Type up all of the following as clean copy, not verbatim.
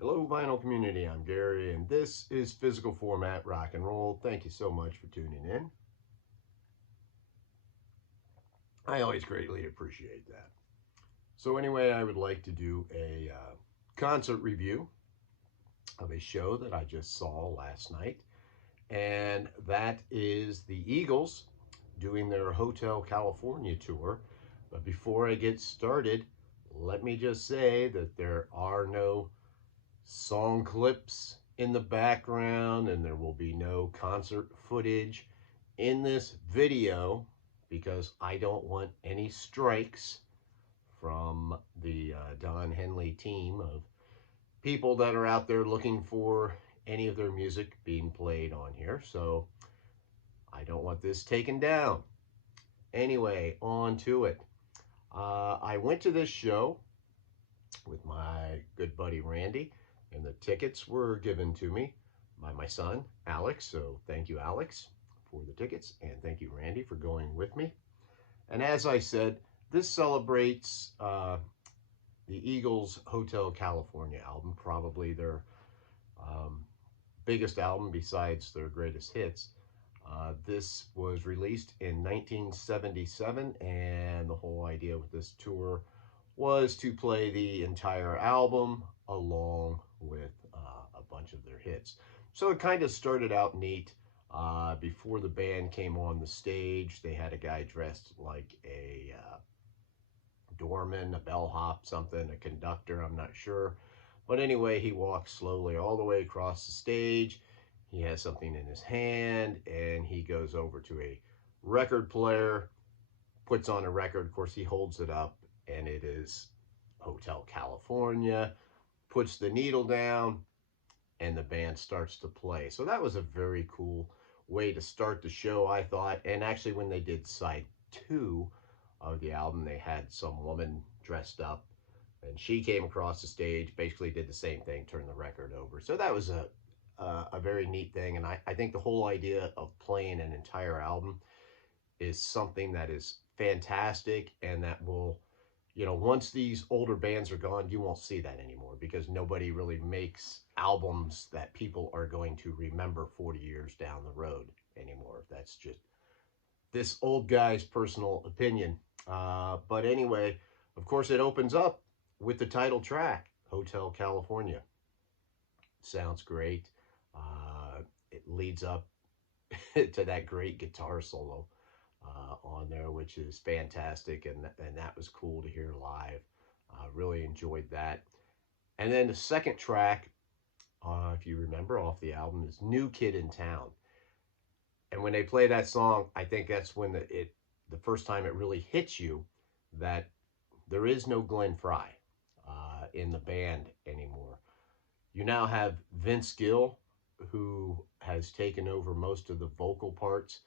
Hello, vinyl community. I'm Gary, and this is Physical Format Rock and Roll. Thank you so much for tuning in. I always greatly appreciate that. So, anyway, I would like to do a concert review of a show that I just saw last night, and that is the Eagles doing their Hotel California tour. But before I get started, let me just say that there are no song clips in the background, and there will be no concert footage in this video because I don't want any strikes from the Don Henley team of people that are out there looking for any of their music being played on here. So I don't want this taken down. Anyway, on to it. I went to this show with my good buddy Randy, and the tickets were given to me by my son Alex. So thank you, Alex, for the tickets, and thank you, Randy, for going with me. And as I said, this celebrates the Eagles' Hotel California album, probably their um, biggest album besides their greatest hits. This was released in 1977, and the whole idea with this tour was to play the entire album along with a bunch of their hits. So it kind of started out neat. Before the band came on the stage, they had a guy dressed like a doorman, a bellhop, something, a conductor, I'm not sure. But anyway, he walks slowly all the way across the stage. He has something in his hand, and he goes over to a record player, puts on a record. Of course, he holds it up, and it is Hotel California, puts the needle down, and the band starts to play. So that was a very cool way to start the show, I thought. And actually, when they did side two of the album, they had some woman dressed up, and she came across the stage, basically did the same thing, turned the record over. So that was a very neat thing. And I think the whole idea of playing an entire album is something that is fantastic, and that will, once these older bands are gone, you won't see that anymore because nobody really makes albums that people are going to remember 40 years down the road anymore. That's just this old guy's personal opinion. But anyway, of course, it opens up with the title track, Hotel California. Sounds great. It leads up to that great guitar solo on there, which is fantastic, and that was cool to hear live. Really enjoyed that. And then the second track, if you remember off the album, is "New Kid in Town." And when they play that song, I think that's when the first time it really hits you that there is no Glenn Frey in the band anymore. You now have Vince Gill, who has taken over most of the vocal parts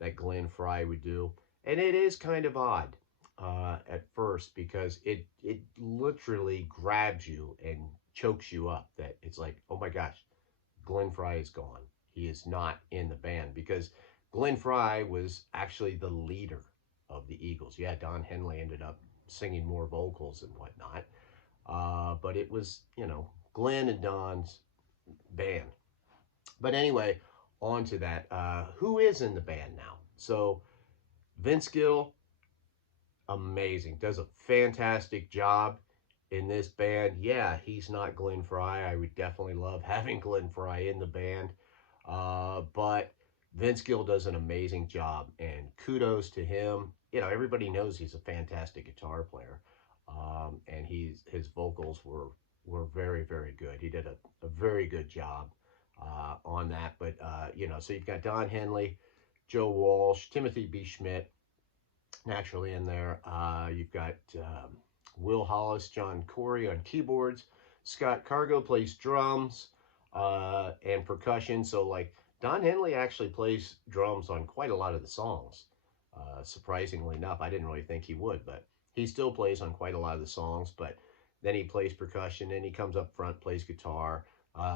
that Glenn Frey would do. And it is kind of odd at first because it literally grabs you and chokes you up. That it's like, oh my gosh, Glenn Frey is gone. He is not in the band because Glenn Frey was actually the leader of the Eagles. Yeah, Don Henley ended up singing more vocals and whatnot. But it was, Glenn and Don's band. But anyway, on to that. Who is in the band now? So Vince Gill, amazing, does a fantastic job in this band. Yeah, he's not Glenn Frey. I would definitely love having Glenn Frey in the band. But Vince Gill does an amazing job, and kudos to him. Everybody knows he's a fantastic guitar player, and his vocals were very, very good. He did a very good job on that. But so you've got Don Henley, Joe Walsh, Timothy B. Schmidt, naturally in there. You've got Will Hollis, John Corey on keyboards. Scott Cargo plays drums and percussion. So like Don Henley actually plays drums on quite a lot of the songs. Surprisingly enough, I didn't really think he would, but he still plays on quite a lot of the songs. But then he plays percussion, and he comes up front, plays guitar.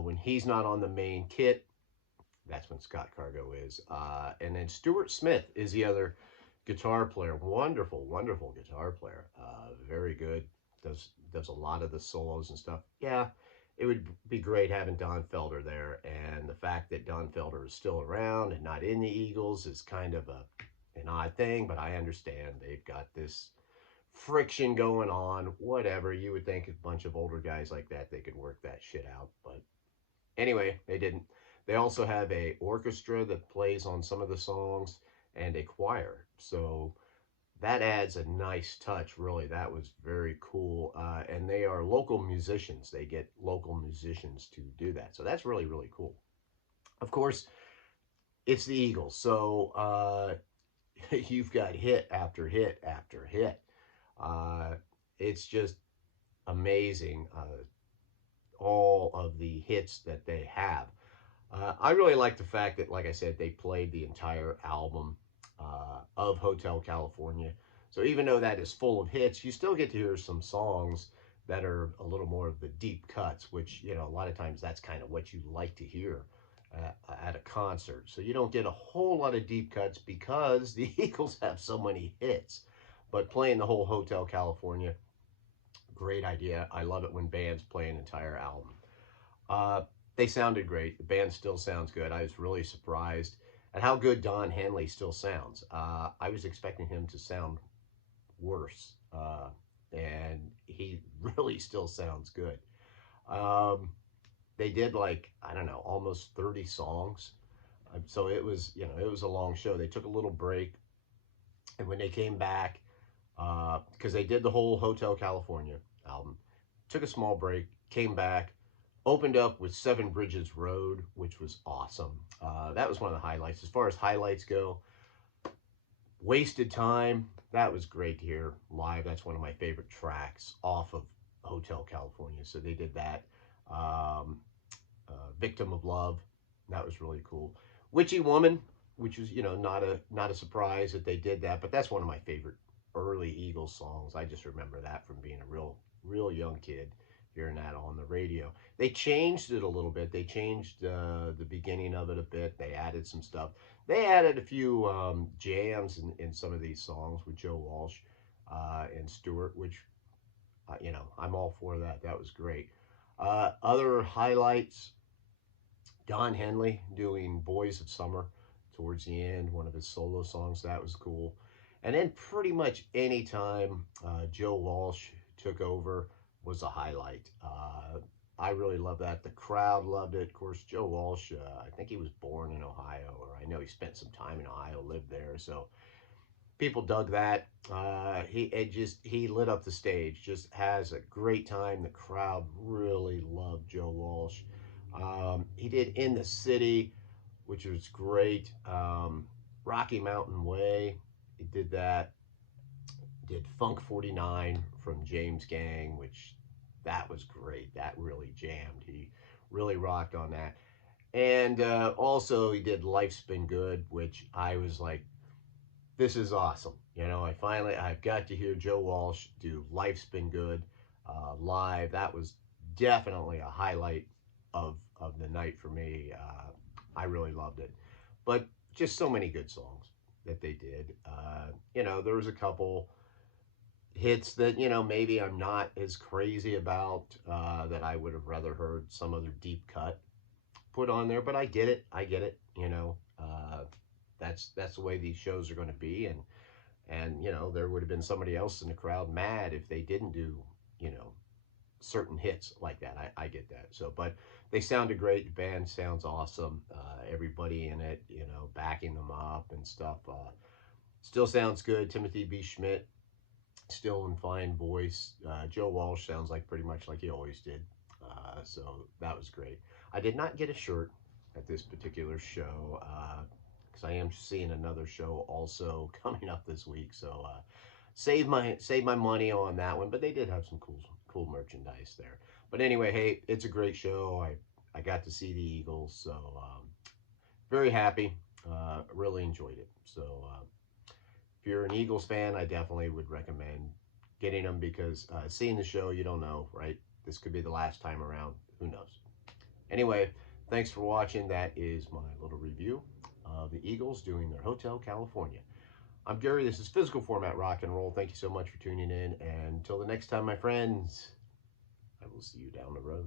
When he's not on the main kit, that's when Scott Cargo is. And then Stuart Smith is the other guitar player. Wonderful, wonderful guitar player. Very good. Does a lot of the solos and stuff. Yeah, it would be great having Don Felder there. And the fact that Don Felder is still around and not in the Eagles is kind of an odd thing, but I understand they've got this friction going on, whatever. You would think a bunch of older guys like that, they could work that shit out. But anyway, they didn't. They also have a orchestra that plays on some of the songs and a choir. So that adds a nice touch, really. That was very cool. And they are local musicians. They get local musicians to do that. So that's really, really cool. Of course, it's the Eagles. So you've got hit after hit after hit. Uh, it's just amazing, all of the hits that they have. I really like the fact that, like I said, they played the entire album of Hotel California. So even though that is full of hits, you still get to hear some songs that are a little more of the deep cuts, which, you know, a lot of times that's kind of what you like to hear at a concert. So you don't get a whole lot of deep cuts because the Eagles have so many hits. But playing the whole Hotel California, great idea. I love it when bands play an entire album. Uh, they sounded great. The band still sounds good. I was really surprised at how good Don Henley still sounds. I was expecting him to sound worse, and he really still sounds good. Um, they did like, I don't know, almost 30 songs. So it was, you know, it was a long show. They took a little break, and when they came back, because they did the whole Hotel California album, took a small break, came back, opened up with Seven Bridges Road, which was awesome. That was one of the highlights. As far as highlights go, Wasted Time, that was great to hear live. That's one of my favorite tracks off of Hotel California. So they did that. Um, Victim of Love, that was really cool. Witchy Woman, which was, you know, not a surprise that they did that, but that's one of my favorite early Eagles songs. I just remember that from being a real young kid, hearing that on the radio. They changed it a little bit. They changed the beginning of it a bit. They added some stuff. They added a few jams in some of these songs with Joe Walsh and Stewart, which, you know, I'm all for that. That was great. Other highlights, Don Henley doing Boys of Summer towards the end, one of his solo songs. That was cool. And then pretty much any time Joe Walsh took over was a highlight. I really love that. The crowd loved it. Of course, Joe Walsh, I think he was born in Ohio, or I know he spent some time in Ohio, lived there. So people dug that. He lit up the stage. Just has a great time. The crowd really loved Joe Walsh. He did In the City, which was great. Rocky Mountain Way, he did that. Did Funk 49 from James Gang, which that was great. That really jammed. He really rocked on that. And also he did Life's Been Good, which I was like, this is awesome. You know, I've got to hear Joe Walsh do Life's Been Good live. That was definitely a highlight of the night for me. I really loved it. But just so many good songs that they did. You know, there was a couple hits that, you know, maybe I'm not as crazy about, that I would have rather heard some other deep cut put on there, but I get it. I get it. You know, that's the way these shows are going to be, and you know, there would have been somebody else in the crowd mad if they didn't do, you know, certain hits like that. I get that. So, but they sounded great. The band sounds awesome. Everybody in it, you know, backing them up and stuff. Still sounds good. Timothy B. Schmidt, still in fine voice. Joe Walsh sounds like pretty much like he always did. So that was great. I did not get a shirt at this particular show because I am seeing another show also coming up this week. So save my money on that one. But they did have some cool merchandise there. But anyway, hey, it's a great show. I got to see the Eagles, so very happy. Really enjoyed it. So if you're an Eagles fan, I definitely would recommend getting them because seeing the show, you don't know, right? This could be the last time around. Who knows? Anyway, thanks for watching. That is my little review of the Eagles doing their Hotel California. I'm Gary. This is Physical Format Rock and Roll. Thank you so much for tuning in. And until the next time, my friends, I will see you down the road.